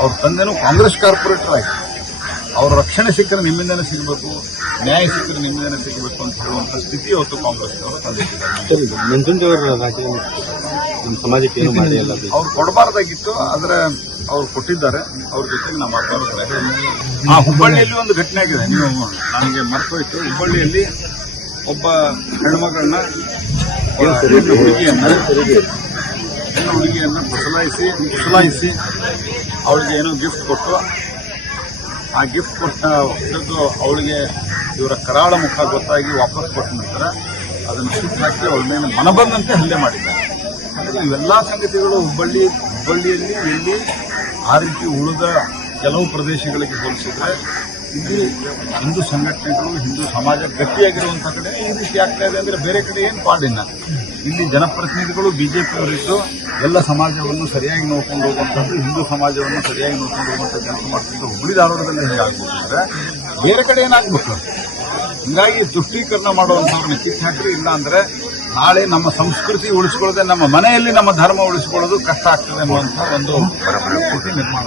ಅವ್ರ ತಂದೆನೂ ಕಾಂಗ್ರೆಸ್ ಕಾರ್ಪೊರೇಟರ್ ಆಗಿ ಅವ್ರ ರಕ್ಷಣೆ ಸಿಕ್ಕರೆ ನಿಮ್ಮಿಂದನೇ ಸಿಗಬೇಕು, ನ್ಯಾಯ ಸಿಕ್ಕರೆ ನಿಮ್ಮಿಂದನೇ ಸಿಗಬೇಕು ಅಂತ ಹೇಳುವಂಥ ಸ್ಥಿತಿ ಇವತ್ತು ಕಾಂಗ್ರೆಸ್ನವರು ತಂದಿದ್ದಾರೆ. ಮಂಜುಂದವರ ರಾಜೀನಾಮೆ ನಮ್ಮ ಸಮಾಜಕ್ಕೆ ಏನು ಮಾಡಿಲ್ಲ, ಅವ್ರು ಕೊಡಬಾರ್ದಾಗಿತ್ತು, ಆದರೆ ಅವ್ರು ಕೊಟ್ಟಿದ್ದಾರೆ. ಅವ್ರ ಜೊತೆಗೆ ನಾವು ಮಾತಾಡಿದ್ರೆ ಹುಬ್ಬಳ್ಳಿಯಲ್ಲಿ ಒಂದು ಘಟನೆ ಆಗಿದೆ, ನೀವು ನನಗೆ ಮರ್ತೋಯ್ತು. ಹುಬ್ಬಳ್ಳಿಯಲ್ಲಿ ಒಬ್ಬ ಹೆಣ್ಮಗಳನ್ನ ಹುಡುಗಿಯನ್ನ ಫಸಲಾಯಿಸಿ ಅವಳಿಗೆ ಏನೋ ಗಿಫ್ಟ್ ಕೊಟ್ಟು, ಆ ಗಿಫ್ಟ್ ಕೊಟ್ಟ ಅವಳಿಗೆ ಇವರ ಕರಾಳ ಮುಖ ಗೊತ್ತಾಗಿ ವಾಪಸ್ ಕೊಟ್ಟ ನಂತರ ಅದನ್ನು ಸುಟ್ಟು ಹಾಕಿ ಅವಳ ಮೇಲೆ ಮನಬಂದಂತೆ ಹಲ್ಲೆ ಮಾಡಿದ್ದಾರೆ. ಹಾಗಾಗಿ ಇವೆಲ್ಲ ಸಂಗತಿಗಳು ಹುಬ್ಬಳ್ಳಿಯಲ್ಲಿ ಎಲ್ಲಿ ಆ ರೀತಿ ಉಳಿದ ಕೆಲವು ಪ್ರದೇಶಗಳಿಗೆ ಹೋಲಿಸಿದ್ರೆ ಇಲ್ಲಿ ಹಿಂದೂ ಸಂಘಟನೆಗಳು, ಹಿಂದೂ ಸಮಾಜ ಗಟ್ಟಿಯಾಗಿರುವಂಥ ಕಡೆ ಈ ರೀತಿ ಆಗ್ತಾ ಇದೆ ಅಂದರೆ ಬೇರೆ ಕಡೆ ಏನು ಪಾಡಿಲ್ಲ. ಇಲ್ಲಿ ಜನಪ್ರತಿನಿಧಿಗಳು ಬಿಜೆಪಿಯವರಿದ್ದು ಎಲ್ಲ ಸಮಾಜವನ್ನು ಸರಿಯಾಗಿ ನೋಡ್ಕೊಂಡು ಹೋಗುವಂಥದ್ದು, ಹಿಂದೂ ಸಮಾಜವನ್ನು ಸರಿಯಾಗಿ ನೋಡ್ಕೊಂಡು ಹೋಗುವಂಥ ಕೆಲಸ ಮಾಡ್ತಿದ್ದು ಹುಬ್ಬಳ್ಳಿ ಧಾರವಾಡದಲ್ಲಿ ಹೇಗಾಗ್ಬಿಟ್ಟಿದ್ರೆ ಬೇರೆ ಕಡೆ ಏನಾಗ್ಬೇಕು. ಹೀಗಾಗಿ ತುಷ್ಟೀಕರಣ ಮಾಡುವಂಥವ್ರನ್ನ ಕಿತ್ತು ಹಾಕ್ರಿ, ಇಲ್ಲ ಅಂದ್ರೆ ನಾಳೆ ನಮ್ಮ ಸಂಸ್ಕೃತಿ ಉಳಿಸ್ಕೊಳ್ಳೋದೇ, ನಮ್ಮ ಮನೆಯಲ್ಲಿ ನಮ್ಮ ಧರ್ಮ ಉಳಿಸ್ಕೊಳ್ಳೋದು ಕಷ್ಟ ಆಗ್ತದೆ ಅನ್ನುವಂಥ ಒಂದು ಪರಿಸ್ಥಿತಿ ನಿರ್ಮಾಣ.